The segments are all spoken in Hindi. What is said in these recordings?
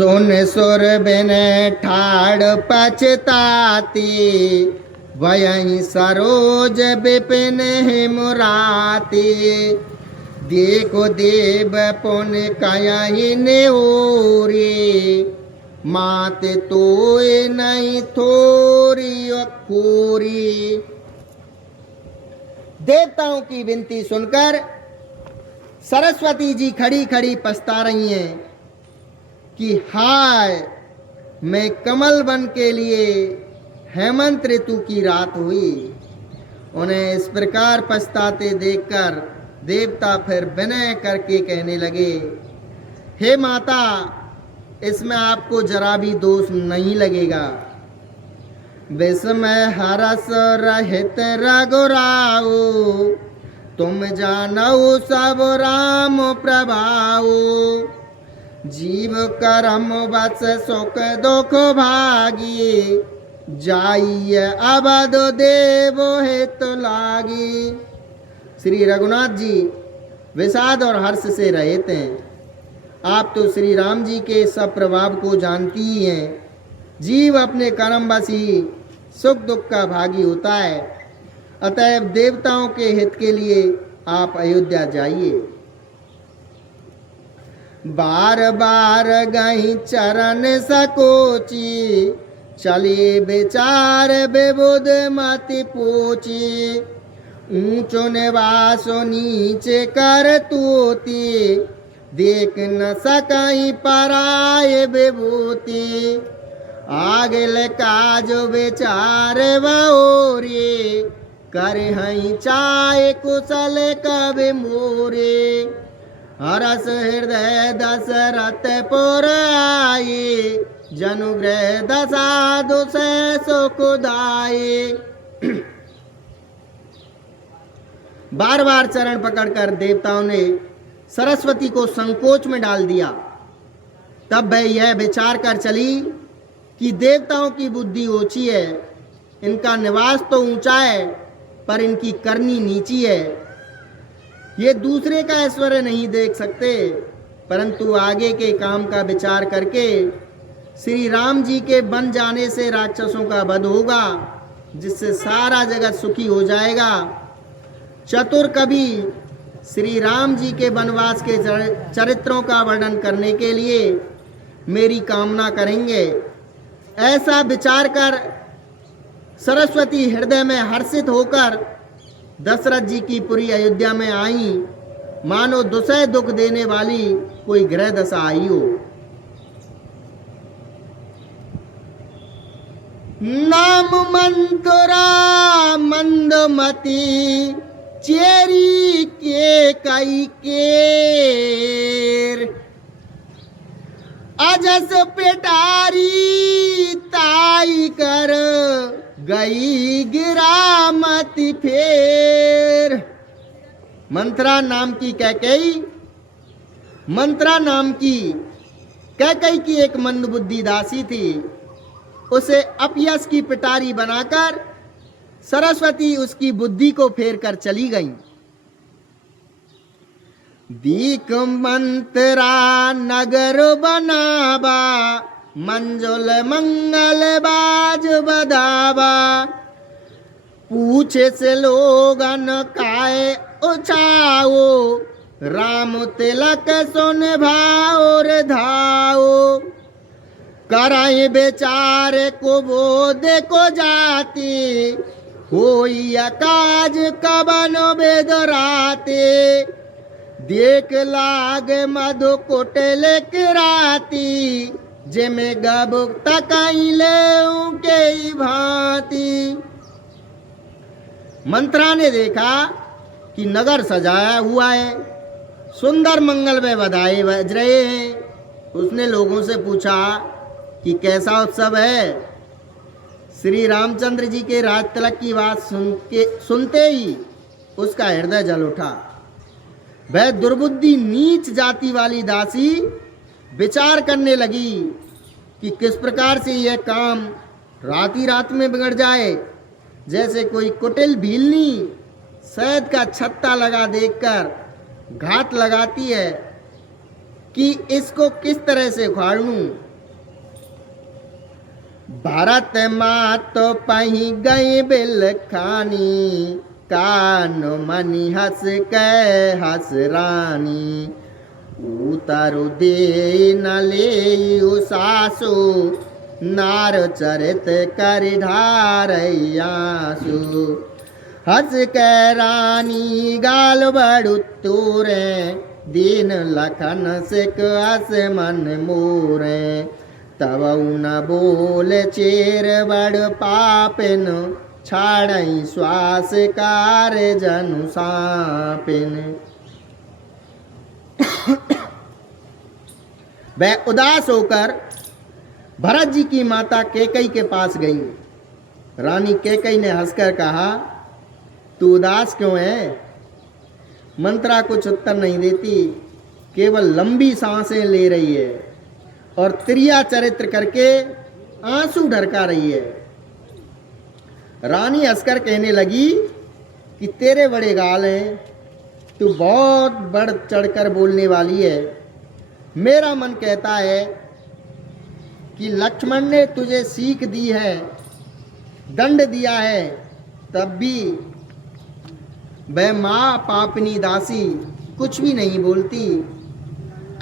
सुन सुर बिन ठाड़ पछताती, वहीं सरोज विपिन हिमुराती। देखो देव पुन कहीं नेहोरी, मात तोय नहीं थोरी अखोरी। देवताओं की विनती सुनकर सरस्वती जी खड़ी खड़ी पछता रही हैं कि हाय, मैं कमल वन के लिए हेमंत ऋतु की रात हुई। उन्हें इस प्रकार पछताते देखकर देवता फिर विनय करके कहने लगे, हे माता, इसमें आपको जरा भी दोष नहीं लगेगा। विस्मय हरस रहित रघुराऊ, तुम जानो सब राम प्रभाऊ। जीव करम वस सुख दुख भागी, जाइए अवध देव हित लागी। श्री रघुनाथ जी विषाद और हर्ष से रहित हैं। आप तो श्री राम जी के सब प्रभाव को जानती ही हैं। जीव अपने कर्मवश ही सुख दुख का भागी होता है। अतएव देवताओं के हित के लिए आप अयोध्या जाइए। बार बार गई चरण सकोची, चले विचार विबुध मति पूछी। ऊंचो निवासो नीचे कर तूती, देख न सकई पराय विभूति। आगे काज विचार वोरे, करे हई चाय कुशल कवि मोरे। हरस हृदय दशरथ पुर आए, जनुग्रह दसाधु से सुखदाये। बार बार चरण पकड़कर देवताओं ने सरस्वती को संकोच में डाल दिया। तब वह यह विचार कर चली कि देवताओं की बुद्धि ऊंची है, इनका निवास तो ऊंचा है पर इनकी करनी नीची है। ये दूसरे का ऐश्वर्य नहीं देख सकते, परंतु आगे के काम का विचार करके श्री राम जी के बन जाने से राक्षसों का वध होगा, जिससे सारा जगत सुखी हो जाएगा। चतुर कवि श्री राम जी के वनवास के चरित्रों का वर्णन करने के लिए मेरी कामना करेंगे। ऐसा विचार कर सरस्वती हृदय में हर्षित होकर दशरथ जी की पुरी अयोध्या में आई, मानो दुसह दुख देने वाली कोई ग्रह दशा आई हो। नाम मंतरा मंदमती, चेरी के कई केर। अजस पेटारी ताई कर, गई गिरामती फेर। मंत्रा नाम की कैकई की एक मंदबुद्धि दासी थी। उसे अपयश की पिटारी बनाकर सरस्वती उसकी बुद्धि को फेर कर चली गई। दीक मंत्रा नगर बनावा, मंजुल मंगल बाज बदावा। पूछे से लोगन काय उछाओ, राम तिलक सुन भाओ रे धाओ। कराए बेचार को बोध को जाती, होई काज कबन बेदराते। देख लाग मधु कुटिल किराती, जिमे गब तकई ले के भांति। मंत्रा ने देखा कि नगर सजाया हुआ है, सुंदर मंगल में बधाई बज रहे हैं। उसने लोगों से पूछा कि कैसा उत्सव है। श्री रामचंद्र जी के राज तिलक की बात सुनते ही उसका हृदय जल उठा। वह दुर्बुद्धि नीच जाति वाली दासी विचार करने लगी कि किस प्रकार से यह काम रात ही रात में बिगड़ जाए। जैसे कोई कुटिल भीलनी शहद का छत्ता लगा देखकर घात लगाती है कि इसको किस तरह से उखाड़ लूं। भरत मात पही गई बिल खानी, कान मनि हस कै हस रानी। उतरु दे न ले सासु, नार चरित कर ढारयासु। हस कै रानी गाल बड़ु तोरे, दीन लखन सिक हस मन मोरे। तब न बोल चेर बड़ पापिन, छाड़ई श्वास कार जनु सापिन। वह उदास होकर भरत जी की माता कैकई के पास गई। रानी कैकई ने हंसकर कहा, तू उदास क्यों है? मंत्रा कुछ उत्तर नहीं देती, केवल लंबी सांसें ले रही है और त्रिया चरित्र करके आंसू ढरका रही है। रानी हंसकर कहने लगी कि तेरे बड़े गाल हैं, तू बहुत बढ़ चढ़कर बोलने वाली है। मेरा मन कहता है कि लक्ष्मण ने तुझे सीख दी है, दंड दिया है, तब भी वह माँ पापनी दासी कुछ भी नहीं बोलती।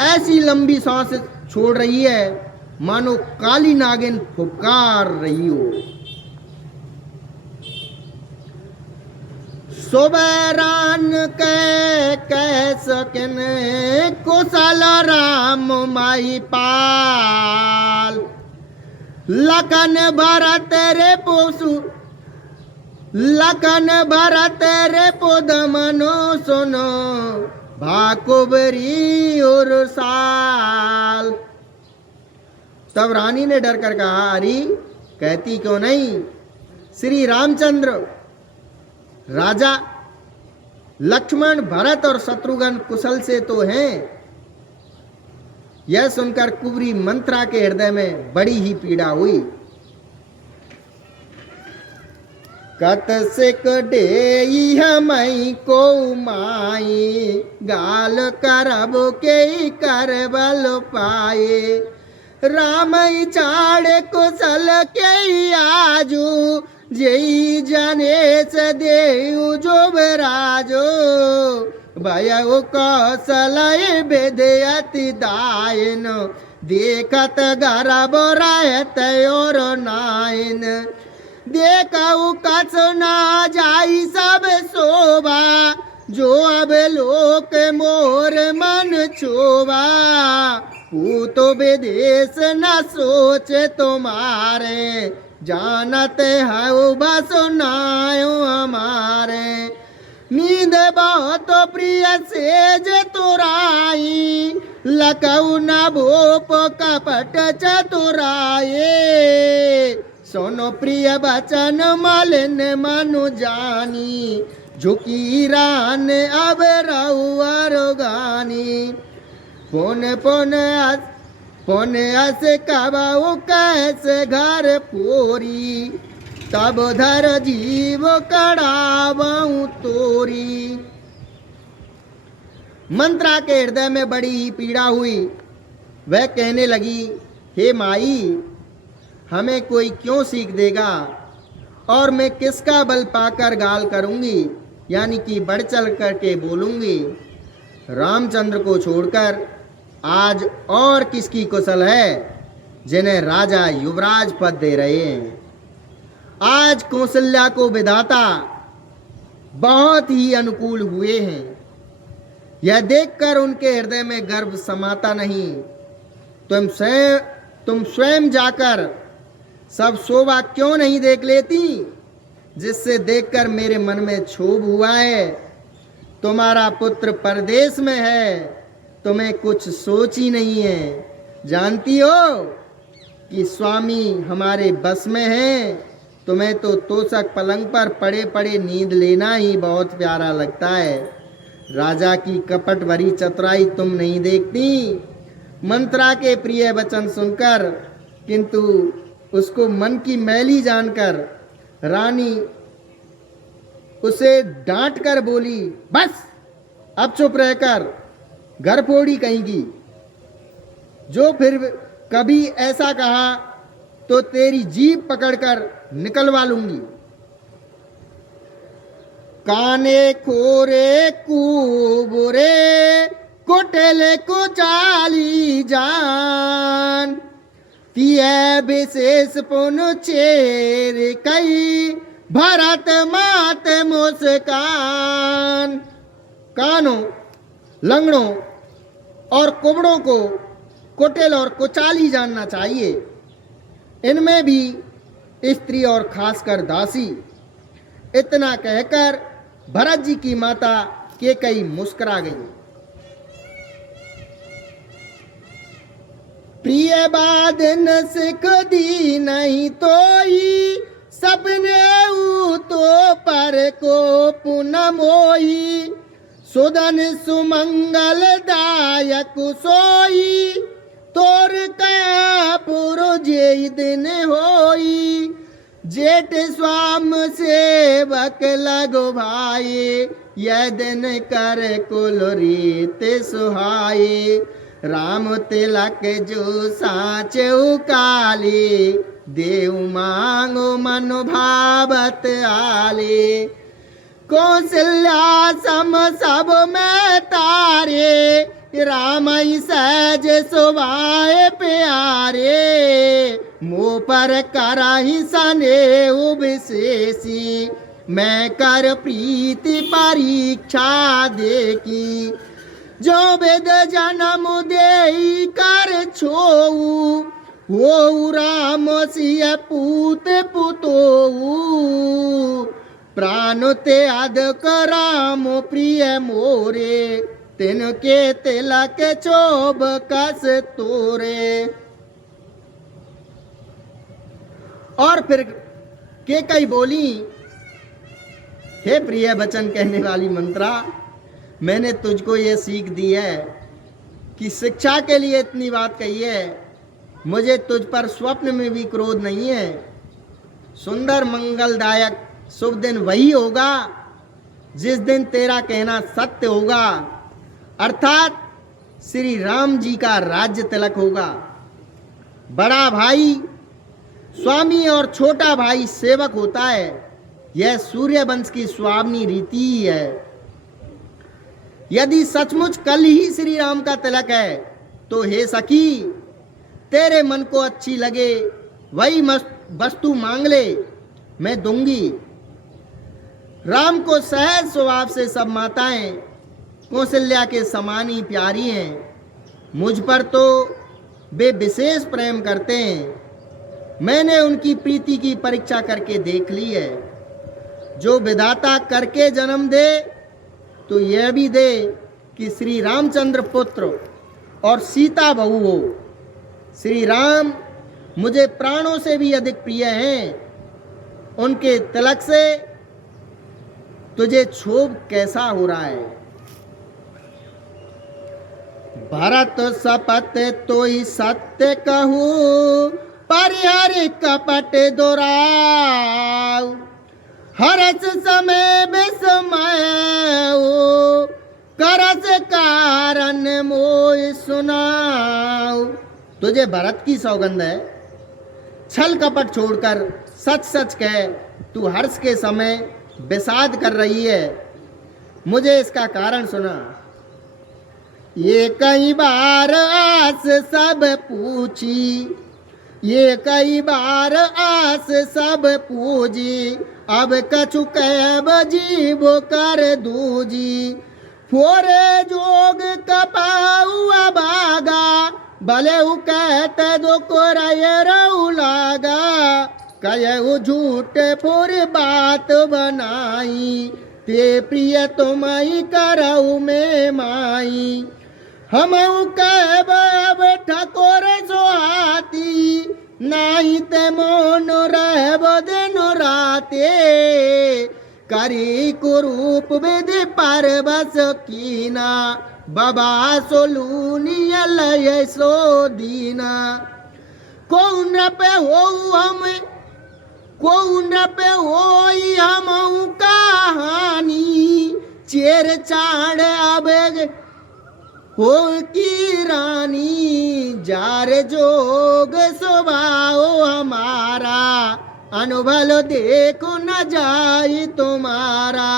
ऐसी लंबी सांस छोड़ रही है मानो काली नागिन फुफकार रही हो। सोबरान कह सकिन, कुशल राम माई पाल। लखन भरत रे पोसु, लखन भरत रे पुद मनो सुनो, भाकुबरी और साल। तब रानी ने डर कर कहा, अरे कहती क्यों नहीं? श्री रामचंद्र, राजा लक्ष्मण, भरत और शत्रुघ्न कुशल से तो हैं। यह सुनकर कुंवरी मंत्रा के हृदय में बड़ी ही पीड़ा हुई। कत सिक डेई हमई को माई, गाल करब के कर बल पाए। राम चाड़ कुशल के आजू, जई जनेश देउ जोबराजो। भयउ कौशलय विद्यति दायन, देखत गर्भ रहत और नायन। देखऊ कस ना जाई सब शोभा, जो अब लोक मोर मन छोवा। पूत विदेश न सोच तुम्हारे, जानत है बस नायो हमारे। नींद बहुत प्रिय सेज तुराई, लकऊ न भूप कपट चतुराए। सुनो प्रिय बचन मलिन मनु जानी, झुकी रान अब रउअर गानी। पुन पुन अस कबऊ कैसे घर पूरी, तब धर जीव कड़ावऊ तोरी। मंत्रा के हृदय में बड़ी ही पीड़ा हुई। वह कहने लगी, हे माई, हमें कोई क्यों सीख देगा, और मैं किसका बल पाकर गाल करूंगी, यानी कि बढ़ चढ़ करके बोलूंगी। रामचंद्र को छोड़कर आज और किसकी कुशल है जिन्हें राजा युवराज पद दे रहे हैं। आज कौशल्या को विधाता बहुत ही अनुकूल हुए हैं। यह देखकर उनके हृदय में गर्व समाता नहीं। तुम स्वयं जाकर सब शोभा क्यों नहीं देख लेती, जिससे देखकर मेरे मन में क्षोभ हुआ है। तुम्हारा पुत्र परदेश में है, तुम्हें कुछ सोच ही नहीं है। जानती हो कि स्वामी हमारे बस में है। तुम्हें तो तोषक पलंग पर पड़े पड़े नींद लेना ही बहुत प्यारा लगता है। राजा की कपट भरी चतुराई तुम नहीं देखती। मंत्रा के प्रिय वचन सुनकर, किंतु उसको मन की मैली जानकर, रानी उसे डांट कर बोली, बस अब चुप रहकर घर फोड़ी कहेंगी। जो फिर कभी ऐसा कहा तो तेरी जीभ पकड़कर निकलवा लूंगी। काने खोरे कुबुरे कोटेले को चाली जान तिये विशेष पुन चेर कई भरत मात मुस्कान। कानों, लंगड़ों और कुबड़ों को कुटिल और कुचाली जानना चाहिए, इनमें भी स्त्री और खासकर दासी। इतना कहकर भरत जी की माता कैकेयी मुस्कुरा गई। प्रिय बादन सिख दी नहीं तोई सपने तो पर को पुनः मोई सुदन सुमंगल दायक सोई तोर का पुरजे दिन होई जेठ स्वाम सेवक लगो भाई यह दिन कर कुल रीत सुहाई राम तिलक जो साच काली देव मांगो मनु भावत आले कौशल्या सम सब में तारे राम सहज सुभाए प्यारे मुँह पर कराही सने विशेषी मैं कर प्रीति परीक्षा देखी जो वेद जन्म दे कर छोऊ वो राम सिय पूत पुतोऊ प्राण ते अधक राम प्रिय मोरे तिनके तिलक चोब कस तोरे। और फिर कैकेयी बोली, हे प्रिय वचन कहने वाली मंत्रा, मैंने तुझको ये सीख दी है कि शिक्षा के लिए इतनी बात कही है, मुझे तुझ पर स्वप्न में भी क्रोध नहीं है। सुंदर मंगलदायक शुभ दिन वही होगा जिस दिन तेरा कहना सत्य होगा, अर्थात श्री राम जी का राज्य तिलक होगा। बड़ा भाई स्वामी और छोटा भाई सेवक होता है, यह सूर्य वंश की स्वामिनी रीति ही है। यदि सचमुच कल ही श्री राम का तिलक है तो हे सखी, तेरे मन को अच्छी लगे वही वस्तु मांग ले, मैं दूंगी। राम को सहज स्वभाव से सब माताएं कौशल्या के समान ही प्यारी हैं। मुझ पर तो वे विशेष प्रेम करते हैं। मैंने उनकी प्रीति की परीक्षा करके देख ली है। जो विधाता करके जन्म दे तो यह भी दे कि श्री रामचंद्र पुत्र और सीता बहू हो। श्री राम मुझे प्राणों से भी अधिक प्रिय हैं। उनके तिलक से तुझे क्षोभ कैसा हो रहा है? भरत शपथ तोई सत्य कहूँ परिहर कपट दोराव हरस समय विस्मय करस कारण मोय सुनाओ। तुझे भरत की सौगंध है, छल कपट छोड़कर सच सच कह, तू हर्ष के समय विषाद कर रही है। मुझे इसका कारण सुना। ये कई बार आस सब पूछी, ये कई बार आस सब पूजी, अब कछु कैब जीव कर दूजी। फोरे जोग कपाऊ बागा, भले उ कहते दो को रहू लागा। कयऊ झूठ फुर बात बनाई, ते प्रिय तुमई करऊ में माई। हम कहब अब ठकोर सोहाती, नाही ते मोन रहब दिन राते। करी कुरूप विधि पर बस कीना, बाबा सोलूनिय लय सो दीना। कौन पे हो हम कौन पे होई हम कहानी, चेर चाड़ अब हो की रानी जार जोग स्वभाव हमारा, अनुभव देखो न जाई तुम्हारा।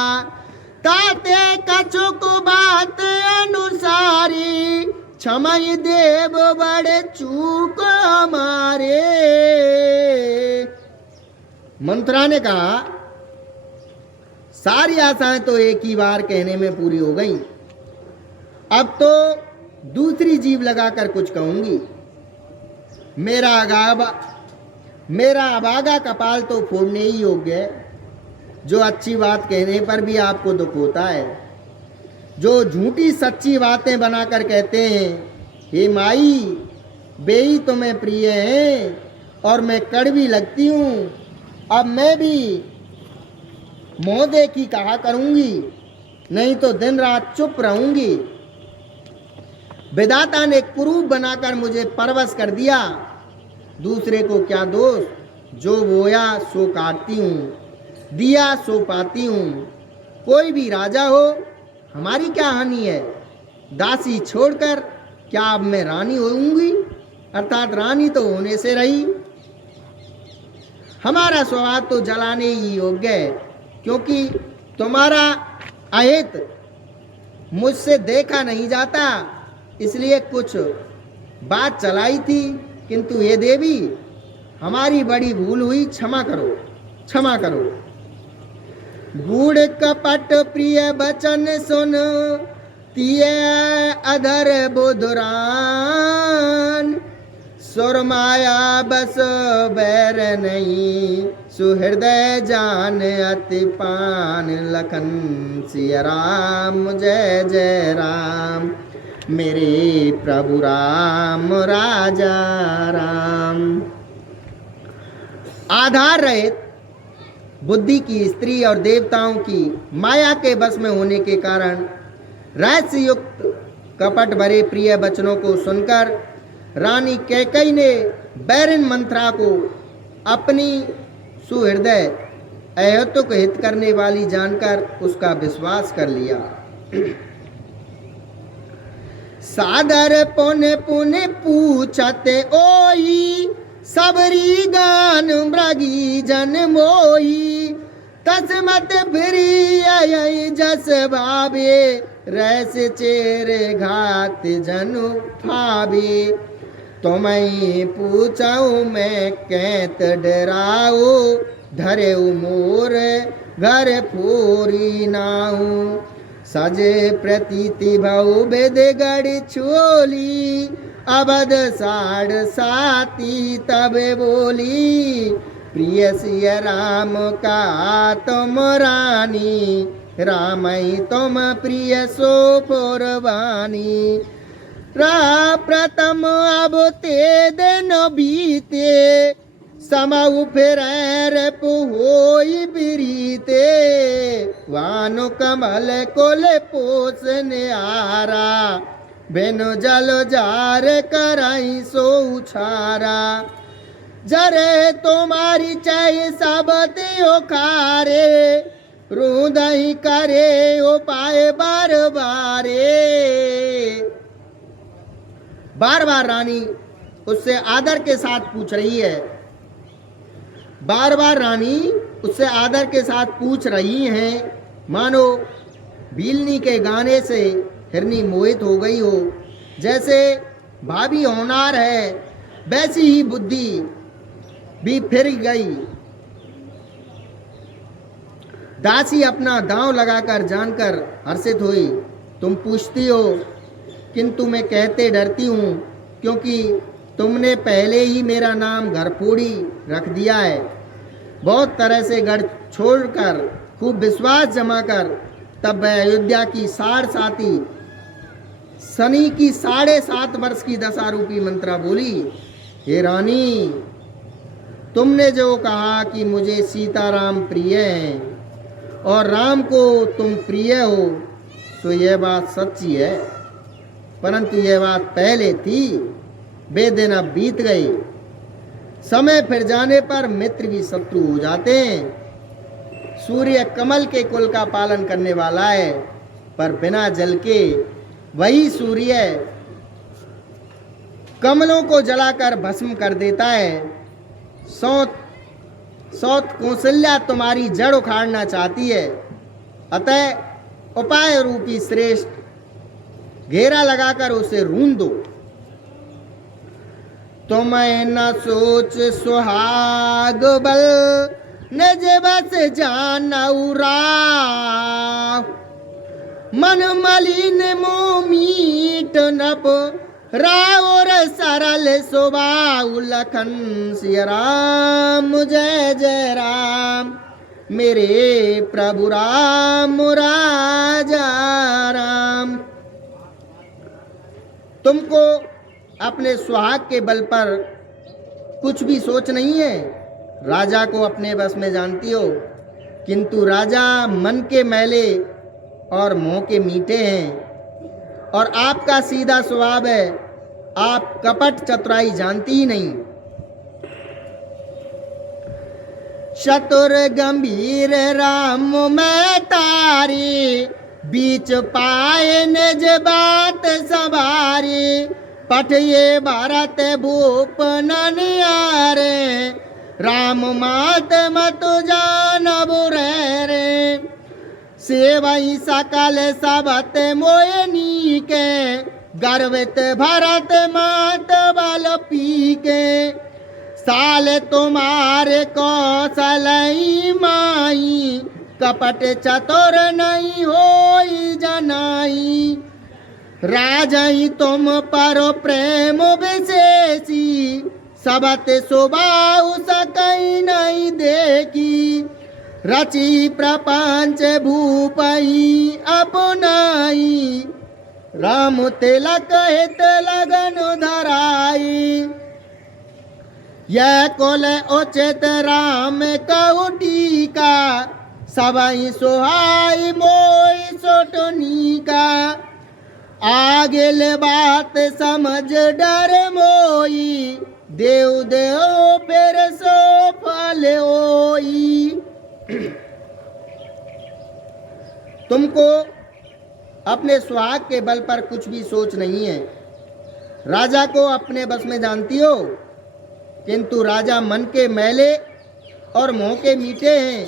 ताते कछुक बात अनुसारी, क्षमय देव बड़े चूक हमारे। मंत्रा ने कहा, सारी आशाएं तो एक ही बार कहने में पूरी हो गई, अब तो दूसरी जीव लगाकर कुछ कहूंगी। मेरा अभागा कपाल तो फोड़ने ही योग्य है, जो अच्छी बात कहने पर भी आपको दुख होता है, जो झूठी सच्ची बातें बनाकर कहते हैं, हे माई बेई तुम्हें प्रिय है और मैं कड़वी लगती हूँ, अब मैं भी मुँह देखी कहा करूंगी, नहीं तो दिन रात चुप रहूंगी। विधाता ने कुरूप बनाकर मुझे परवश कर दिया, दूसरे को क्या दोष, जो बोया सो काटती हूँ, दिया सो पाती हूँ। कोई भी राजा हो, हमारी क्या हानि है, दासी छोड़कर क्या अब मैं रानी होऊंगी, अर्थात रानी तो होने से रही। हमारा स्वभाव तो जलाने ही योग्य है, क्योंकि तुम्हारा अहित मुझसे देखा नहीं जाता, इसलिए कुछ बात चलाई थी, किंतु हे देवी हमारी बड़ी भूल हुई, क्षमा करो क्षमा करो। गूढ़ कपट प्रिय बचन सुन, तिय अधर बुधुरान, सुरमाया बस बैर नहीं, सुहृदय जान अति पान। लखन सिया राम जय जय राम, मेरे प्रभु राम राजा राम। आधार रहित बुद्धि की स्त्री और देवताओं की माया के बस में होने के कारण रहस्य युक्त कपट भरे प्रिय वचनों को सुनकर रानी कैकेयी ने बैरिन मंत्रा को अपनी सुहृदय अहेतुक हित करने वाली जानकर उसका विश्वास कर लिया। सादर पुन पुन पूछते ओई, सबरी गान मृगी जन मोई। तस्मत फिरी जस भावे, रस चेरे घात जनु भावे। तुम्हें पूछाऊ मैं कैत डराऊ, धरे मोर घर फोरी नाऊ। सजे प्रतीति भऊ बेदगढ़ छोली, अबद साढ़ साती तब बोली। प्रिय सिय राम का तुम रानी, रामई तुम प्रिय सो पुरवानी। प्रथम अब ते दिन बीते, समऊ फिर होई बिरीते। वानु कमल कोल पोषण आरा, बेनु जल जार कराई सो उछारा। जरे तुम्हारी चाहे सब दियो खारे, रुदई करे उपाय बार बारे। बार बार रानी उससे आदर के साथ पूछ रही है, बार बार रानी उससे आदर के साथ पूछ रही हैं, मानो बीलनी के गाने से हिरनी मोहित हो गई हो। जैसे भाभी होनार है, वैसी ही बुद्धि भी फिर गई। दासी अपना दांव लगाकर जानकर हर्षित हुई। तुम पूछती हो, किंतु मैं कहते डरती हूँ, क्योंकि तुमने पहले ही मेरा नाम घरफोड़ी रख दिया है। बहुत तरह से गढ़ छोड़कर खूब विश्वास जमा कर तब वह अयोध्या की सारसाती शनि की 7.5 वर्ष की दशा रूपी मंत्रा बोली। हे रानी, तुमने जो कहा कि मुझे सीताराम प्रिय हैं और राम को तुम प्रिय हो, तो यह बात सच्ची है, परंतु यह बात पहले थी, वे दिन अब बीत गए। समय फिर जाने पर मित्र भी शत्रु हो जाते हैं। सूर्य कमल के कुल का पालन करने वाला है, पर बिना जल के वही सूर्य कमलों को जलाकर भस्म कर देता है। सौत कौशल्या तुम्हारी जड़ उखाड़ना चाहती है, अतः उपाय रूपी श्रेष्ठ घेरा लगाकर उसे रूंध दो। तुम्हें न सोच सुहाग बल निज बस जानउरा, मन मलिन मोह मीठ नप रावर सरल स्वभाव लखन सिया राम जय जय राम, मेरे प्रभु राम राजा राम। तुमको अपने सुहाग के बल पर कुछ भी सोच नहीं है, राजा को अपने बस में जानती हो, किंतु राजा मन के मैले और मुंह के मीठे हैं, और आपका सीधा स्वभाव है, आप कपट चतुराई जानती ही नहीं। चतुर गंभीर राम मैं तारी, बीच पाए निज बात सवारी, पठिए भरत भूप ननियारे, राम मात मत जानब रे, सेवई सकल सबत मोयनी के, गर्वित भरत मात बल पी के, साल तुम्हारे कौशलई माई, कपट चतुर नहीं होई जनाई, राजई तुम पर प्रेम विशेषी, सबत स्वभाव सकई नहीं देखी, रची प्रपंच भूपई अपनाई, राम तिलक हित लगन धराई, यह कुल उचित राम कउटी का, सबई सुहाई मोई सोटनी का, आगिल बात समझ डर मोई, देव देव फिर सो फल होई। तुमको अपने सुहाग के बल पर कुछ भी सोच नहीं है, राजा को अपने बस में जानती हो, किंतु राजा मन के मैले और मुंह के मीठे हैं,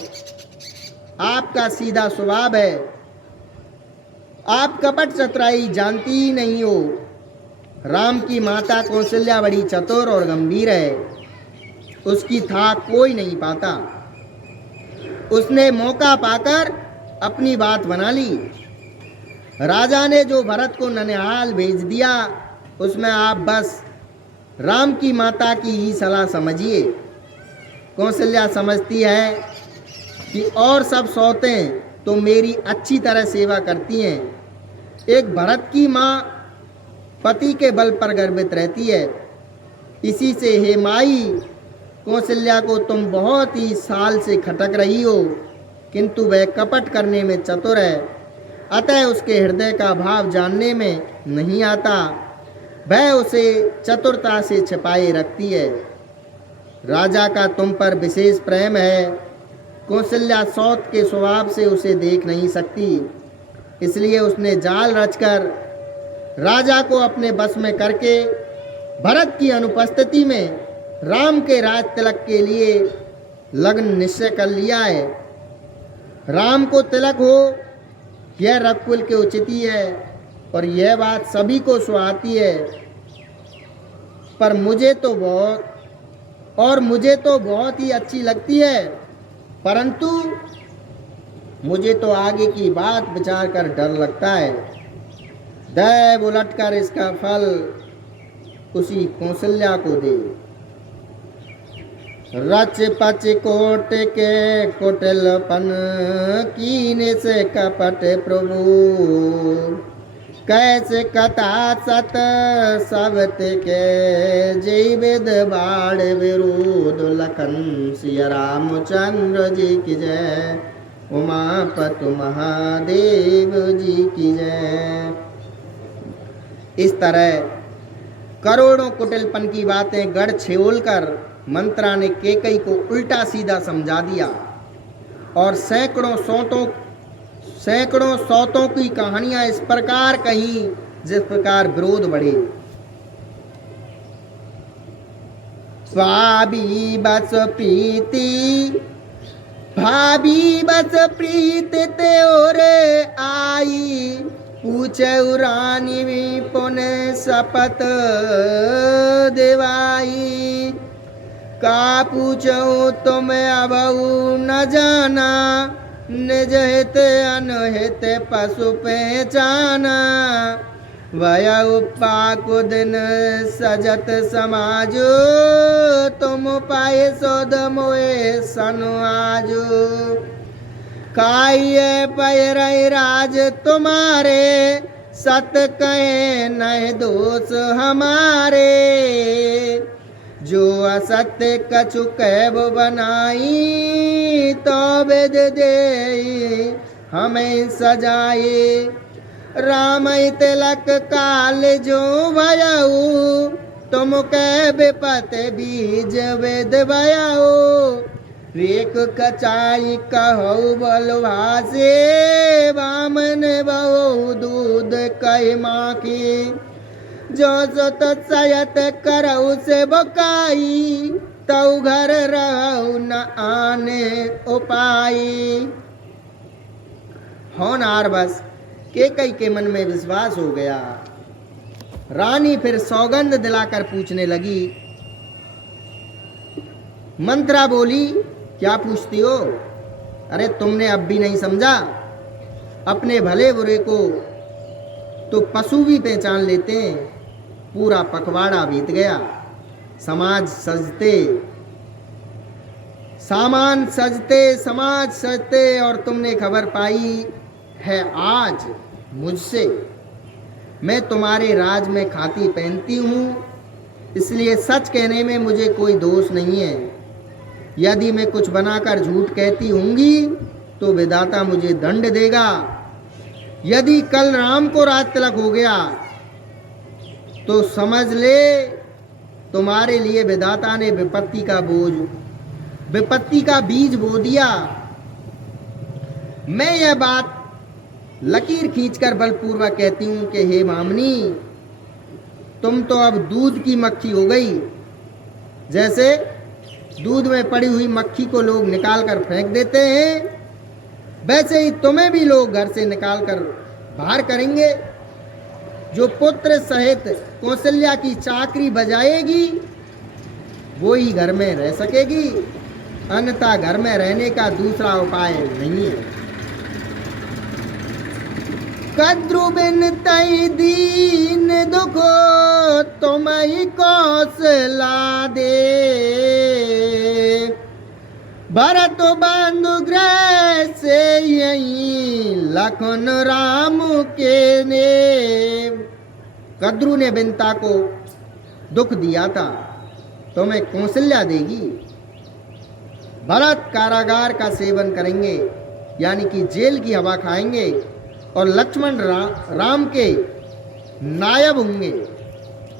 आपका सीधा स्वभाव है, आप कपट चतुराई जानती ही नहीं हो। राम की माता कौशल्या बड़ी चतुर और गंभीर है, उसकी था कोई नहीं पाता, उसने मौका पाकर अपनी बात बना ली। राजा ने जो भरत को ननिहाल भेज दिया, उसमें आप बस राम की माता की ही सलाह समझिए। कौशल्या समझती है कि और सब सौतें तो मेरी अच्छी तरह सेवा करती हैं, एक भरत की माँ पति के बल पर गर्वित रहती है, इसी से हे माई कौशल्या को तुम बहुत ही साल से खटक रही हो, किंतु वह कपट करने में चतुर है, अतः उसके हृदय का भाव जानने में नहीं आता, वह उसे चतुरता से छिपाए रखती है। राजा का तुम पर विशेष प्रेम है, कौशल्या सौत के स्वभाव से उसे देख नहीं सकती, इसलिए उसने जाल रचकर राजा को अपने बस में करके भरत की अनुपस्थिति में राम के राज तिलक के लिए लग्न निश्चय कर लिया है। राम को तिलक हो यह रघुकुल के उचित ही है, और यह बात सभी को सुहाती है, पर मुझे तो बहुत ही अच्छी लगती है, परंतु मुझे तो आगे की बात विचार कर डर लगता है। दैव उलटकर इसका फल उसी कौशल्या को दे। रच पच कोट के कुटिलपन कीने से कपट प्रभु, कैसे कथा सत सवत के जीवित बाढ़ विरोध, लखन सिया रामचंद्र जी की जय, उमापति महादेव जी की जय। इस तरह करोड़ों कुटिलपन की बातें गढ़ छेओल कर मंत्रा ने केकई को उल्टा सीधा समझा दिया, और सैकड़ों सौतों की कहानियां इस प्रकार कही जिस प्रकार विरोध बढ़े। स्वाभी बस प्रीति भाभी बस प्रीत ते और आई, पूछे रानी विपुन शपथ देवाई। का पूछो तुम अबहु न जाना, निज हित अनहित पशु पहचाना। वह पाकु दिन सजत समाजो, तुम पाए सोद मोए सनु आजो। खाइए पय रही राज तुम्हारे, सत कहे नहीं दोष हमारे। जो असत्य कछु कैब बनाई, तो वेद दे हमें सजाए। राम तिलक काल जो भयऊ, तुम कह विपत बीज वेद भयऊ। रेक कचाई कहु बलभासे, वामन बहु दूध कही माखी। जो सत सयत करऊ से बकाई, तऊ घर रहु न आने उपाई। होनहार बस केकई के मन में विश्वास हो गया। रानी फिर सौगंध दिलाकर पूछने लगी। मंत्रा बोली, क्या पूछती हो? अरे तुमने अब भी नहीं समझा? अपने भले बुरे को तो पशु भी पहचान लेते हैं। पूरा पखवाड़ा बीत गया, समाज सजते, सामान सजते, समाज सजते, और तुमने खबर पाई है आज मुझसे। मैं तुम्हारे राज में खाती पहनती हूँ, इसलिए सच कहने में मुझे कोई दोष नहीं है। यदि मैं कुछ बनाकर झूठ कहती होंगी तो विधाता मुझे दंड देगा। यदि कल राम को राज तिलक हो गया तो समझ ले तुम्हारे लिए विधाता ने विपत्ति का बीज बो दिया। मैं यह बात लकीर खींचकर बलपूर्वक कहती हूं कि हे मामनी, तुम तो अब दूध की मक्खी हो गई। जैसे दूध में पड़ी हुई मक्खी को लोग निकाल कर फेंक देते हैं, वैसे ही तुम्हें भी लोग घर से निकाल कर बाहर करेंगे। जो पुत्र सहित कौशल्या की चाकरी बजाएगी वो ही घर में रह सकेगी, अन्यथा घर में रहने का दूसरा उपाय नहीं है। कद्रु बिन तई दीन दुखो, तुम ही कौशला दे। भरत बंधु ग्रह से यही, लखन राम के ने। कद्रु ने बिनता को दुख दिया था, तुम्हें कौशल्या देगी। भरत कारागार का सेवन करेंगे, यानी कि जेल की हवा खाएंगे, और लक्ष्मण राम के नायब होंगे,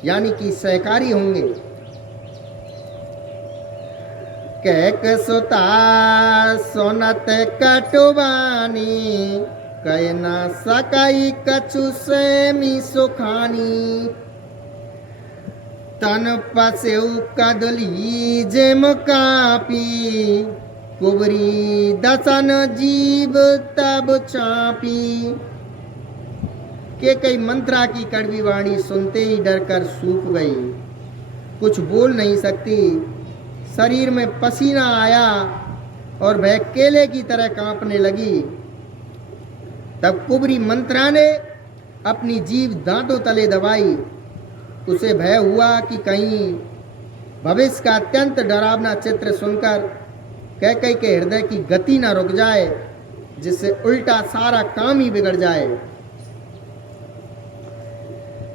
यानी कि सहकारी होंगे। कैक सुता सोनत कटुबानी, कह न सकई कछु सेमी सुखानी। तन पसेउ कदली जेम कापी, कुबरी दसन जीव तब चापी। के कई मंत्रा की कड़वी वाणी सुनते ही डरकर सूख गई, कुछ बोल नहीं सकती। शरीर में पसीना आया और वह केले की तरह कांपने लगी। तब कुबरी मंत्रा ने अपनी जीभ दांतों तले दबाई। उसे भय हुआ कि कहीं भविष्य का अत्यंत डरावना चित्र सुनकर कैकेयी के हृदय की गति न रुक जाए, जिससे उल्टा सारा काम ही बिगड़ जाए।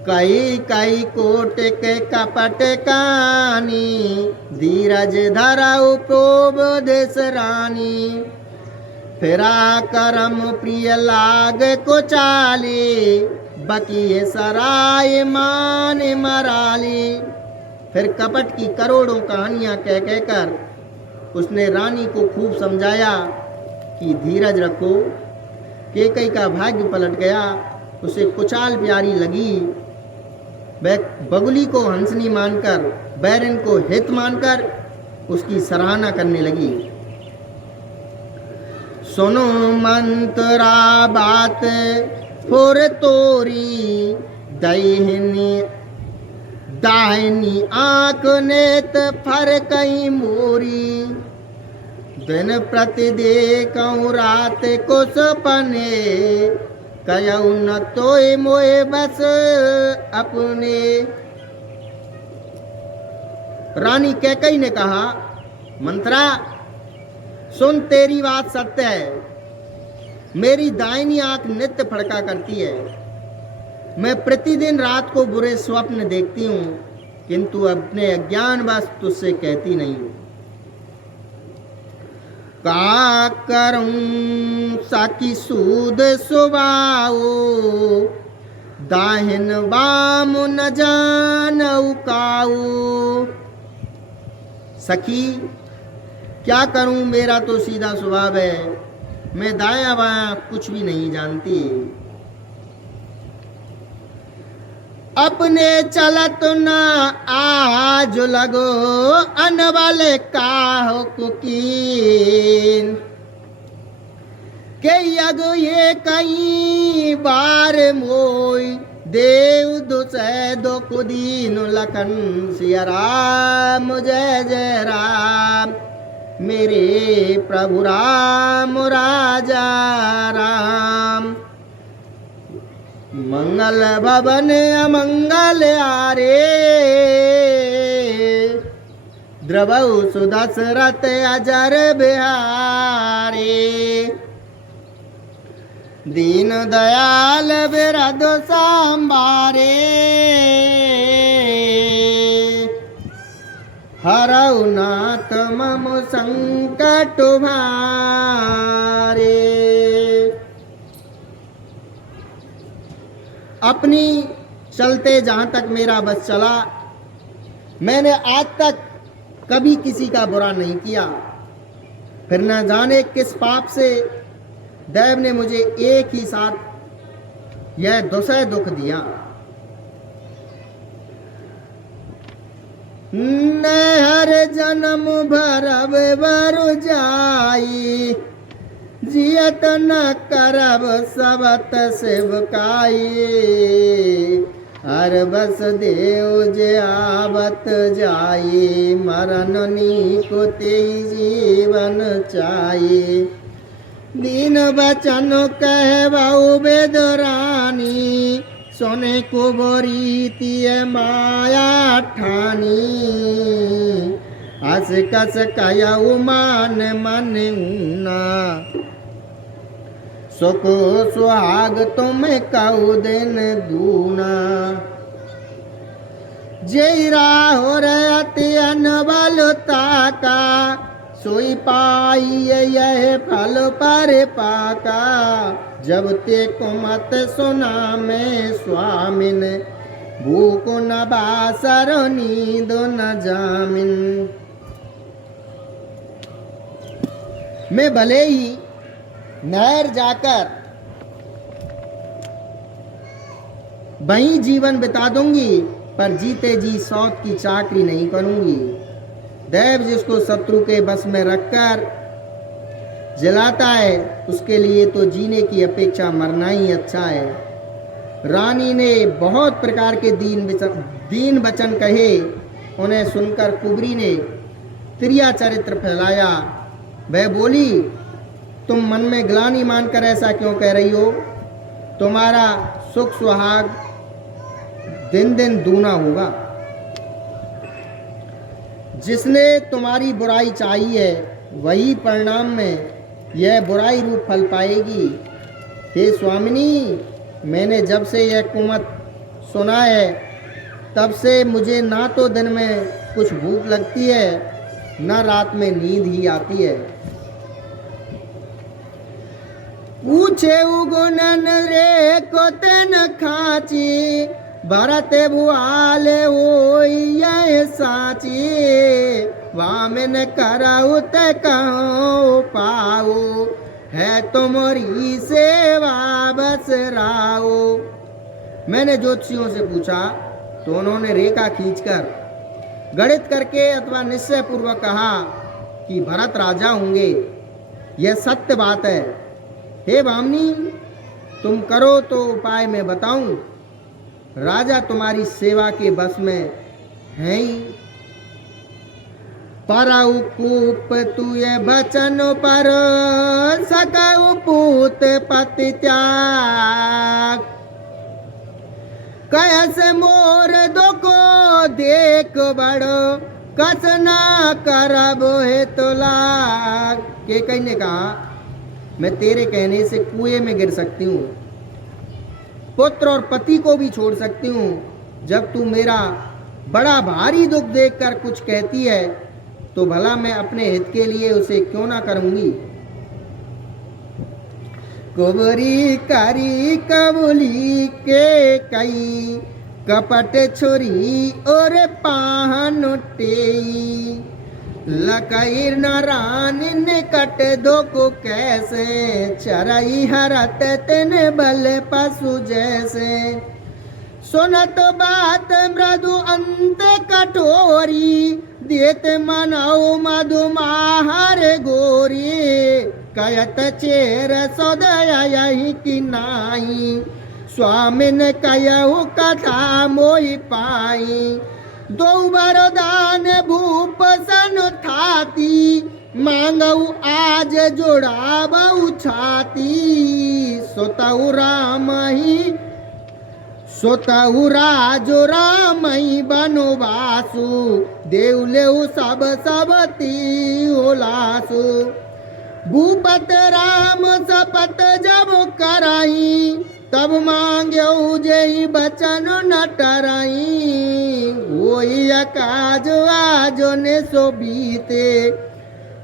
कई कई कोट के कपट कानी, धीरज धराऊ प्रोबदेश रानी। फिरा करम प्रिय लाग को चाली, बकिए सराय मान मराली। फिर कपट की करोड़ों कहानियां कह कहकर उसने रानी को खूब समझाया कि धीरज रखो। कैकेयी का भाग्य पलट गया उसे कुचाल प्यारी लगी। वह बगुली को हंसनी मानकर, बैरन को हित मानकर उसकी सराहना करने लगी। सुनो मंतरा बात फुर तोरी, दाहिनी आंख नेत फर कई मोरी। दिन प्रति देखऊं रात को सपने, कयऊ न तोय मोए बस अपने। रानी कैकई ने कहा, मंत्रा सुन, तेरी बात सत्य है। मेरी दाहिनी आंख नित्य फड़का करती है। मैं प्रतिदिन रात को बुरे स्वप्न देखती हूं, किंतु अपने अज्ञानवश तुझसे कहती नहीं हूं। का करूं साकी सूद सुबाओ, दाहिन बाम न जानऊ काऊ। सखी क्या करूं, मेरा तो सीधा स्वभाव है, मैं दाया बाया कुछ भी नहीं जानती। अपने चलत न आज लगो, अनवाले काहो कुकीन। के यग ये कई बार मोई, देव दुसै दो कुदीन लखन। सिया राम जय जय राम, मेरे प्रभु राम राजा राम। मंगल भवन अमंगल आरे, द्रवऊ सुदशरथ अजर बिहारे। दीन दयाल बिरद सांबारे, हरऊ नाथ मम संकट भारे। अपनी चलते जहां तक मेरा बस चला, मैंने आज तक कभी किसी का बुरा नहीं किया। फिर न जाने किस पाप से दैव ने मुझे एक ही साथ यह दुसह दुख दिया। न हर जन्म भरब बरु जाई, जियत न करब सबत सेवकाई। हर बस देव जे आवत जाई, मरण नीको ते जीवन चाई। दीन बचन कहबऊ बेदरानी, सोने को बोरीती माया ठानी। हस कस कयऊ मान मन ऊना, सुख सुहाग तुम कहू दिन दूना। जय राहो रहती अनबलता का, सोई पाई यह फल पर पाका। जब ते को मत सुना मैं स्वामिन, भूख न बासर नींद न जामिन। मैं भले ही नहर जाकर वहीं जीवन बिता दूंगी, पर जीते जी सौत की चाकरी नहीं करूंगी। दैव जिसको शत्रु के बस में रखकर जलाता है, उसके लिए तो जीने की अपेक्षा मरना ही अच्छा है। रानी ने बहुत प्रकार के दीन वचन कहे। उन्हें सुनकर कुबरी ने त्रिया चरित्र फैलाया। वह बोली, तुम मन में ग्लानि मानकर ऐसा क्यों कह रही हो? तुम्हारा सुख सुहाग दिन दिन दूना होगा। जिसने तुम्हारी बुराई चाही है, वही परिणाम में यह बुराई रूप फल पाएगी। हे स्वामिनी, मैंने जब से यह कुमत सुना है, तब से मुझे ना तो दिन में कुछ भूख लगती है, न रात में नींद ही आती है। पूछे उगुनन रे को तेन खाची, भरत भुआले हो यह साची। वामन करऊ ते कहो पाऊ, है तुम्हारी सेवा बस राओ। मैंने ज्योतिषियों से पूछा तो उन्होंने रेखा खींचकर गणित करके अथवा निश्चय पूर्वक कहा कि भरत राजा होंगे। यह सत्य बात है। हे भामिनी, तुम करो तो उपाय मैं बताऊं। राजा तुम्हारी सेवा के बस में है ही। परऊ कूप तुए बचन पर सकऊ पूत पति त्याग। कैस मोर दो को देख बड़ो कस ना करब है तो लाग। के कई ने कहा, मैं तेरे कहने से कुएं में गिर सकती हूँ, पुत्र और पति को भी छोड़ सकती हूँ। जब तू मेरा बड़ा भारी दुख देखकर कुछ कहती है तो भला मैं अपने हित के लिए उसे क्यों ना करूंगी। कुबरी करी कबूली के कई कपट छोरी और पाहन टेई। लकईर नारायण निकट दो को कैसे चरई हरत तिन बल पशु जैसे। सुनत बात मृदु अंत कठोरी देत मनाओ मधुमाहर गोरी। कयत चेर सदय यही की नाई स्वामिन कयहु कथा मोहि पाई। दो वरदान भूप सन थाती मांगऊ आज जोड़ाबऊ छाती। सोतऊ राम ही सोतऊ राजो रामई बनवासु देवलेऊ सब सब ती ओलासु। भूपत राम सपत जब कराई तब मांग्यो जय बचन न टराई। वही काज आजो ने सो बीते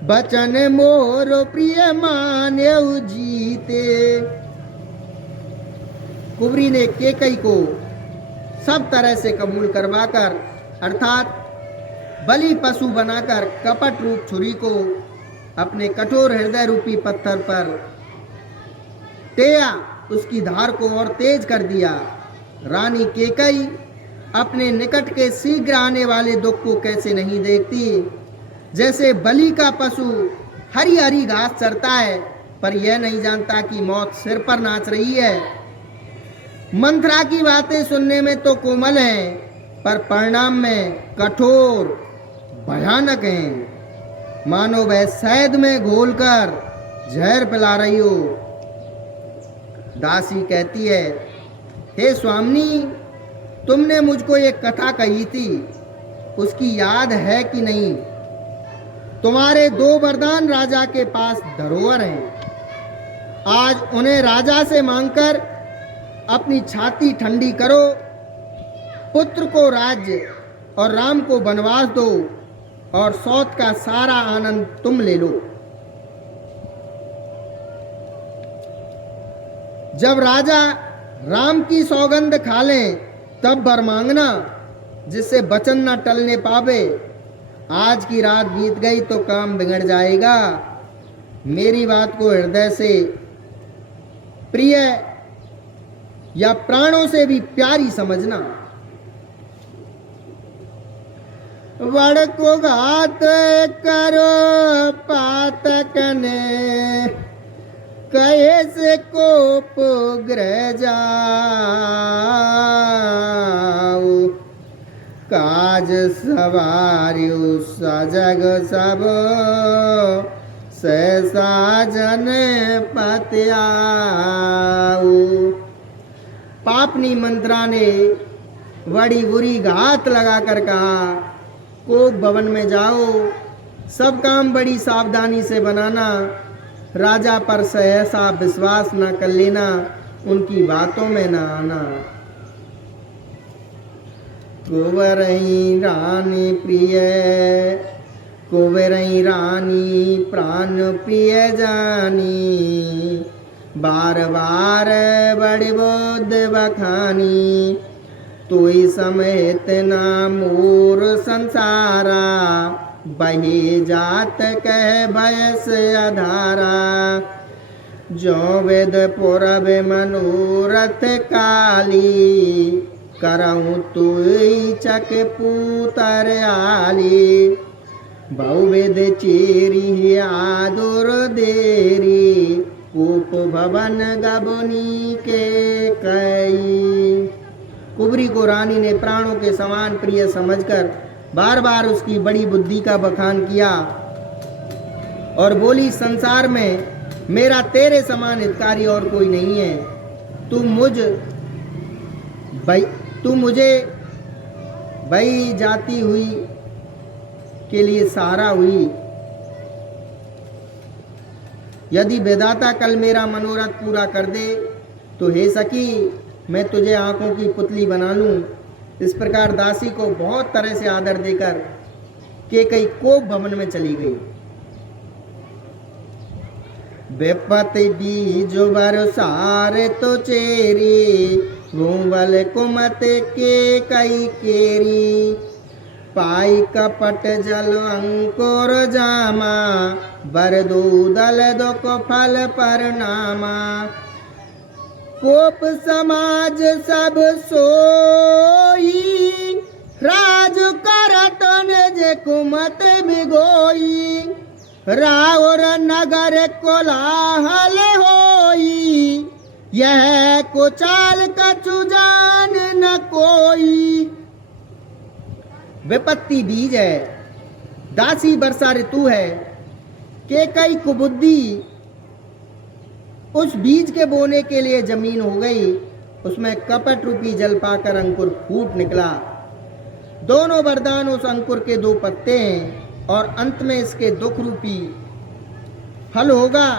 बचन मोर प्रिय मान्यऊ जीते। कुबरी ने केकई को सब तरह से कबूल करवाकर अर्थात बलि पशु बनाकर कपट रूप छुरी को अपने कठोर हृदय रूपी पत्थर पर टेया, उसकी धार को और तेज कर दिया। रानी केकई अपने निकट के शीघ्र आने वाले दुख को कैसे नहीं देखती। जैसे बलि का पशु हरी हरी घास चरता है पर यह नहीं जानता कि मौत सिर पर नाच रही है। मंत्रा की बातें सुनने में तो कोमल हैं पर परिणाम में कठोर भयानक हैं। मानो वह शहद में घोलकर जहर पिला रही हो। दासी कहती है, हे स्वामिनी, तुमने मुझको एक कथा कही थी, उसकी याद है कि नहीं। तुम्हारे 2 वरदान राजा के पास धरोहर हैं। आज उन्हें राजा से मांगकर अपनी छाती ठंडी करो। पुत्र को राज्य और राम को वनवास दो और सौत का सारा आनंद तुम ले लो। जब राजा राम की सौगंध खा लें तब वर मांगना, जिससे वचन न टलने पावे। आज की रात बीत गई तो काम बिगड़ जाएगा। मेरी बात को हृदय से प्रिय या प्राणों से भी प्यारी समझना। वड़ को घात करो पातक ने कहे से कोप ग्रह जाओ। काज सवार्यु सजग सब सहसा जन पत्याऊ। पापनी मंत्रा ने बड़ी बुरी घात लगाकर कहा, कोप भवन में जाओ, सब काम बड़ी सावधानी से बनाना, राजा पर सहसा विश्वास न कर लेना, उनकी बातों में न आना। कुंवरई रानी प्रिय कुंवरई रानी प्राण प्रिय जानी। बार बार बड़े बोध बखानी। तोई समेत ना मोर संसारा। बहे जात कह भयस अधारा। जो वेद पुरब मनोरथ काली, करऊँ तुई चक पूतर आली। बहुविध चेरी आदुर देरी, कूप भवन गबनी के कई। कुबरी को रानी ने प्राणों के समान प्रिय समझकर बार बार उसकी बड़ी बुद्धि का बखान किया और बोली, संसार में मेरा तेरे समान हितकारी और कोई नहीं है। तू मुझे भई जाती हुई के लिए सहारा हुई। यदि विधाता कल मेरा मनोरथ पूरा कर दे तो हे सखी, मैं तुझे आंखों की पुतली बना लूं। इस प्रकार दासी को बहुत तरह से आदर देकर कैकेयी कोप भवन में चली गई। विपत्ति बीज बरसार तो चेरी, घूंबल कुमत के कई केरी। पाई कपट जल अंकुर जामा, बरदूदल दुख फल परनामा। कोप समाज सब सोई, राज करत निज कुमत बिगोई। राउर नगर कोलाहल होई, यह कुचाल कछु जान न कोई। विपत्ति बीज है, दासी वर्षा ऋतु है। कैकेयी कुबुद्धि उस बीज के बोने के लिए जमीन हो गई। उसमें कपट रूपी जल पाकर अंकुर फूट निकला। दोनों वरदान उस अंकुर के दो पत्ते हैं और अंत में इसके दुख रूपी फल होगा।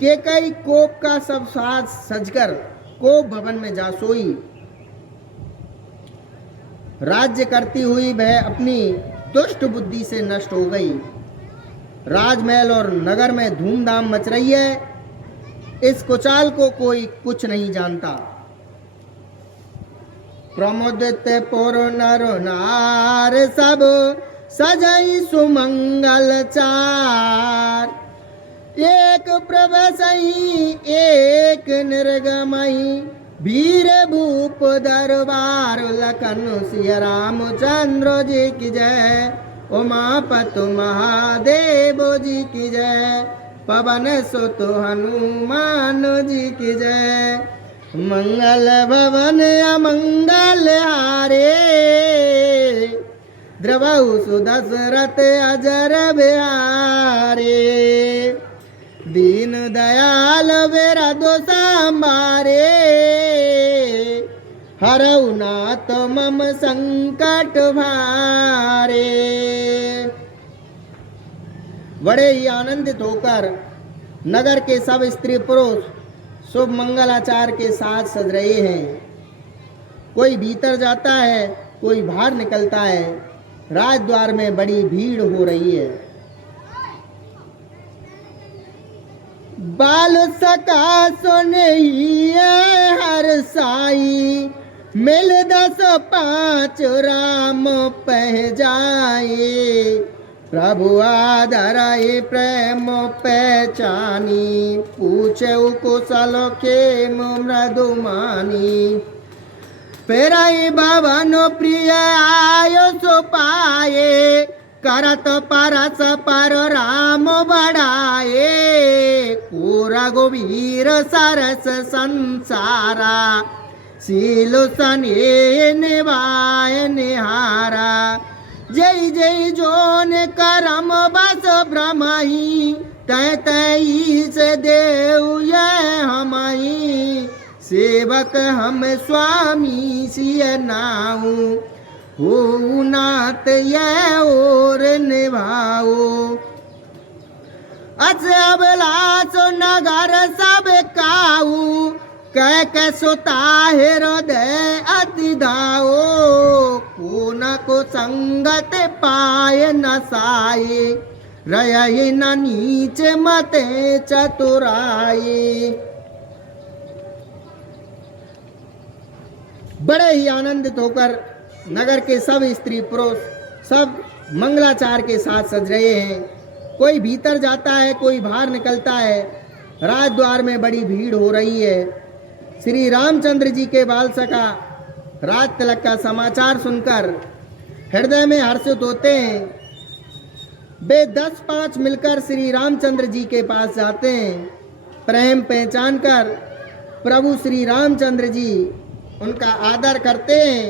कैकेयी कोप का सब साज सजकर कोप भवन में जा सोई। राज्य करती हुई वह अपनी दुष्ट बुद्धि से नष्ट हो गई। राजमहल और नगर में धूमधाम मच रही है। इस कुचाल को कोई कुछ नहीं जानता। प्रमोदित पुर नर नार, सब सजई सुमंगल चार। एक प्रभसई एक निर्गमई, वीर भूप दरबार। लखन सिया रामचंद्र जी की जय, उमापति महादेव जी की जय। पवन सुत हनुमान जी की जय। मंगल भवन अमंगल हारे, द्रवहु सुदशरथ अजर बिहारे। दीन दयाल बेरा दो संभारे, हरऊ नाथ मम संकट भारे। बड़े ही आनंदित होकर नगर के सब स्त्री पुरुष शुभ मंगलाचार के साथ सज रहे हैं। कोई भीतर जाता है, कोई बाहर निकलता है। राजद्वार में बड़ी भीड़ हो रही है। बाल सका सुनई हर साई, मिल 10 5 राम पह जाए। प्रभु आदराए प्रेम पहचानी, पूछे कुशल खेम मृदुमानी। पेराई भवन प्रिय आयो सो पाए, करत परस पर राम बढ़ाए। पूरा गोवीर सरस संसारा, सील सने निभाय निहारा। जय जय जोन करम बस ब्रह्मही, तय तय से देव ये हमही। सेवक हम स्वामी सिय नाऊ, हो नात ये और निभाओ। अस अबलास नगर सब काऊ, कह सुता हृदय अति दाओ। कोन को संगत पाए न साए, रही न नीच मते चतुराए। बड़े ही आनंदित होकर नगर के सब स्त्री पुरुष सब मंगलाचार के साथ सज रहे हैं। कोई भीतर जाता है, कोई बाहर निकलता है। राजद्वार में बड़ी भीड़ हो रही है। श्री रामचंद्र जी के बाल सखा राज तिलक का समाचार सुनकर हृदय में हर्षित होते हैं। वे 10-5 मिलकर श्री रामचंद्र जी के पास जाते हैं। प्रेम पहचान कर प्रभु श्री रामचंद्र जी उनका आदर करते हैं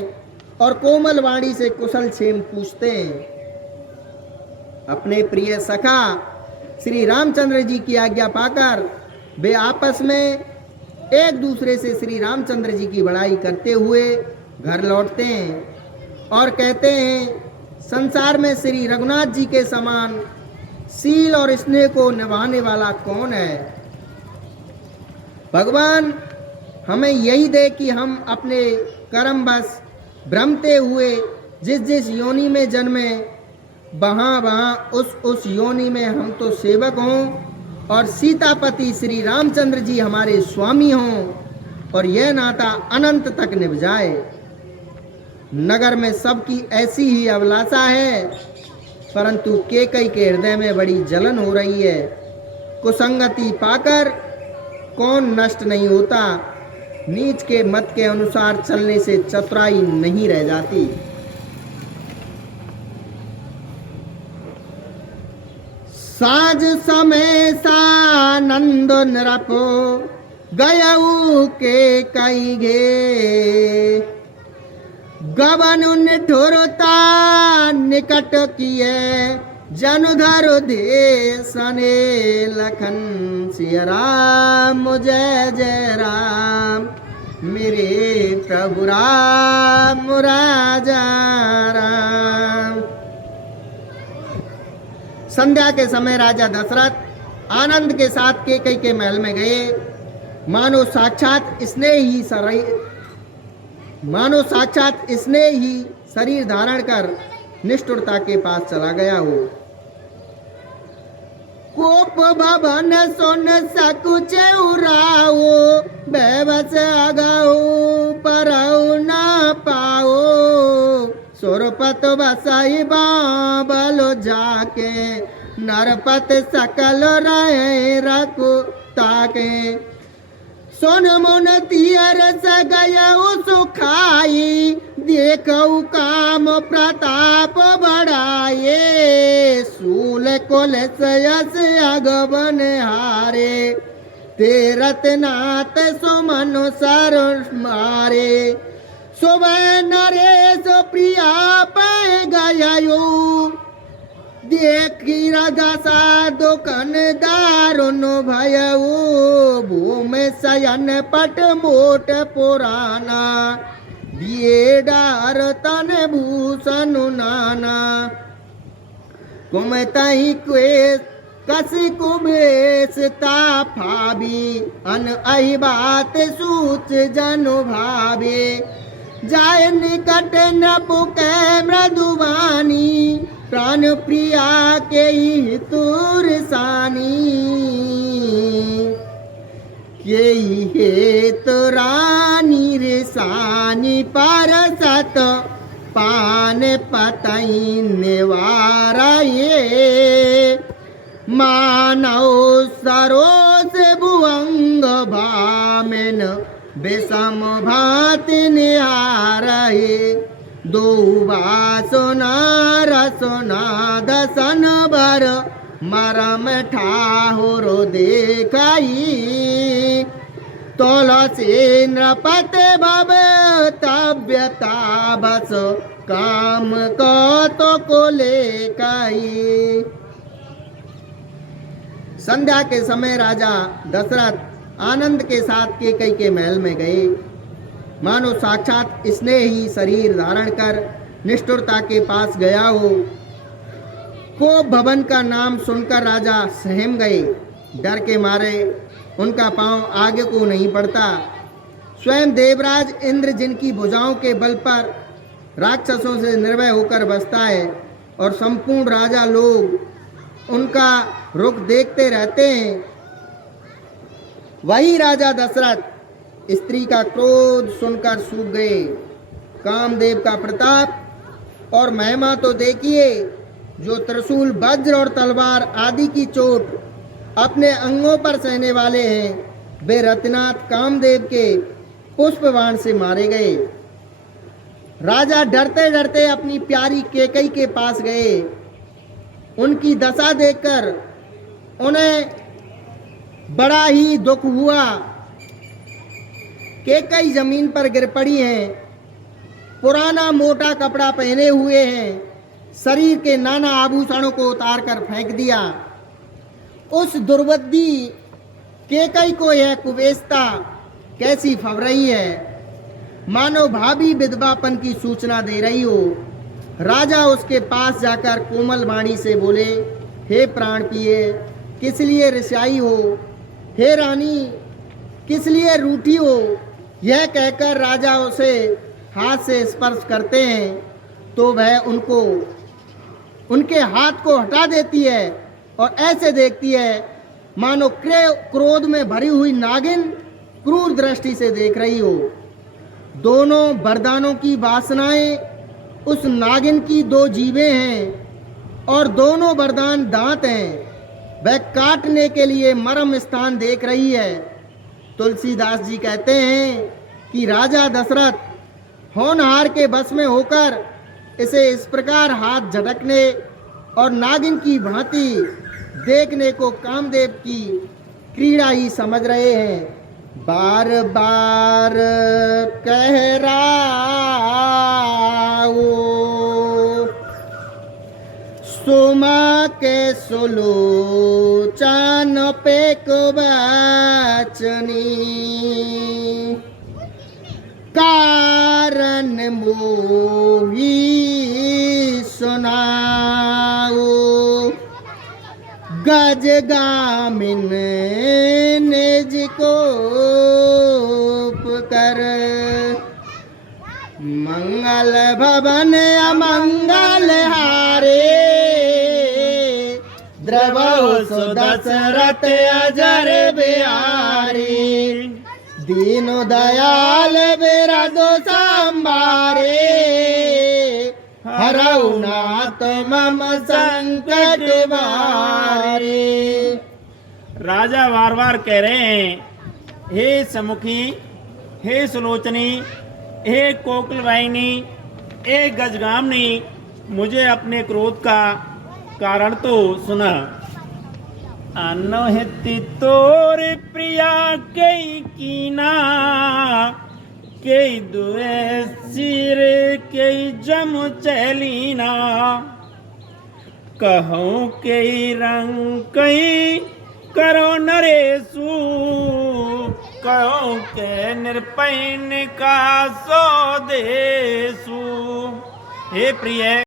और कोमल वाणी से कुशल क्षेम पूछते हैं। अपने प्रिय सखा श्री रामचंद्र जी की आज्ञा पाकर वे आपस में एक दूसरे से श्री रामचंद्र जी की बड़ाई करते हुए घर लौटते हैं और कहते हैं, संसार में श्री रघुनाथ जी के समान सील और स्नेह को निभाने वाला कौन है। भगवान हमें यही दे कि हम अपने कर्म बस भ्रमते हुए जिस जिस योनि में जन्मे वहाँ उस योनि में हम तो सेवक हों और सीतापति श्री रामचंद्र जी हमारे स्वामी हों और यह नाता अनंत तक निभ जाए। नगर में सबकी ऐसी ही अभिलाषा है, परंतु केकई के हृदय में बड़ी जलन हो रही है। कुसंगति पाकर कौन नष्ट नहीं होता। नीच के मत के अनुसार चलने से चतुराई नहीं रह जाती। साज समय सानंद नरपो गयऊ के कई गे गवन निठुरता निकट किए जनुधर देशने लखन सिया राम जय जय राम मेरे प्रभु राम राजा राम। संध्या के समय राजा दशरथ आनंद के साथ केकई के महल में गए। मानो साक्षात इसने ही शरीर धारण कर निष्ठुरता के पास चला गया हो। कोप भवन सुन सकुच उराओ बेबस अगाओ परऊ ना पाओ सुरपत बसाई बाबलो जाके नरपत सकल रहे रखो ताके सोन मुन तियर सगयऊ सुखाई देखऊ काम प्रताप बढ़ाए सूल कुल सयस अगवन हारे तेरत नाथ सुमन सर मारे सुबह नरेश प्रिया पै गयो देखी रदसा दुकन दारुण भयऊ भूम शयन पट मोट पुराना दिए डार तन भूषण नाना कुमतहि क्वेश कस कुबेश ताफाबी अन अहि बात सूच जनु भावे जाय निकट न पुकै मृदुवानी प्राण प्रिया के हितुर सानी के हेतु रानी रिसानी पर सत पान पतई निवारा ये मानव सरोस भुवंग भामेन विषम भात निहारहे दो बासुनार सुनाद सन बर मरम ठाहुर देखाई तुलसी नृपत भव तव्यता बस काम को तो को लेकाई। संध्या के समय राजा दशरथ आनंद के साथ केकई के महल में गए। मानो साक्षात इसने ही शरीर धारण कर निष्ठुरता के पास गया हो। कोप भवन का नाम सुनकर राजा सहम गए। डर के मारे उनका पांव आगे को नहीं बढ़ता। स्वयं देवराज इंद्र जिनकी भुजाओं के बल पर राक्षसों से निर्भय होकर बसता है और संपूर्ण राजा लोग उनका रुख देखते रहते हैं, वही राजा दशरथ स्त्री का क्रोध सुनकर सूख गए। कामदेव का प्रताप और महिमा तो देखिए, जो त्रिशूल वज्र और तलवार आदि की चोट अपने अंगों पर सहने वाले हैं, वे रतिनाथ कामदेव के पुष्पबाण से मारे गए। राजा डरते डरते अपनी प्यारी केकई के पास गए। उनकी दशा देखकर उन्हें बड़ा ही दुख हुआ। केकई जमीन पर गिर पड़ी हैं, पुराना मोटा कपड़ा पहने हुए हैं, शरीर के नाना आभूषणों को उतार कर फेंक दिया। उस दुर्बुद्धि केकई को यह कुबेस्ता कैसी फब रही है, मानो भाभी विधवापन की सूचना दे रही हो। राजा उसके पास जाकर कोमल वाणी से बोले, हे प्राण प्रिय, किस लिए रिसाई हो? हे रानी, किस लिए रूठी हो? यह कहकर राजा उसे हाथ से स्पर्श करते हैं तो वह उनके हाथ को हटा देती है और ऐसे देखती है मानो क्रोध में भरी हुई नागिन क्रूर दृष्टि से देख रही हो। दोनों वरदानों की वासनाएं उस नागिन की दो जीभें हैं और दोनों वरदान दांत हैं। वह काटने के लिए मरम स्थान देख रही है। तुलसीदास जी कहते हैं कि राजा दशरथ होनहार के बस में होकर इसे इस प्रकार हाथ झटकने और नागिन की भांति देखने को कामदेव की क्रीड़ा ही समझ रहे हैं। बार बार कह रहा सुमा के सुलोचन पे कुबचनी, कारण मोही सुनाओ, गजगामिन निज को कर, मंगल भवन अमंगल हारे, द्रवो सुदशरथ अजर बिहारी, दीनो दयाल बिरदो संभारे, हरऊ नाथ मम संकट बारे। राजा बार बार कह रहे हैं, हे समुखी, हे सुलोचनी, हे कोकिलवाहिनी, हे गजगामिनी, मुझे अपने क्रोध का कारण तो सुना। अनहित तोर प्रिया कई कीना, कई दुए सिर कई जम चलीना, कहूँ कई रंग कई करो नरेशु, कहूँ के निरपैन का सो देशु। हे प्रिय,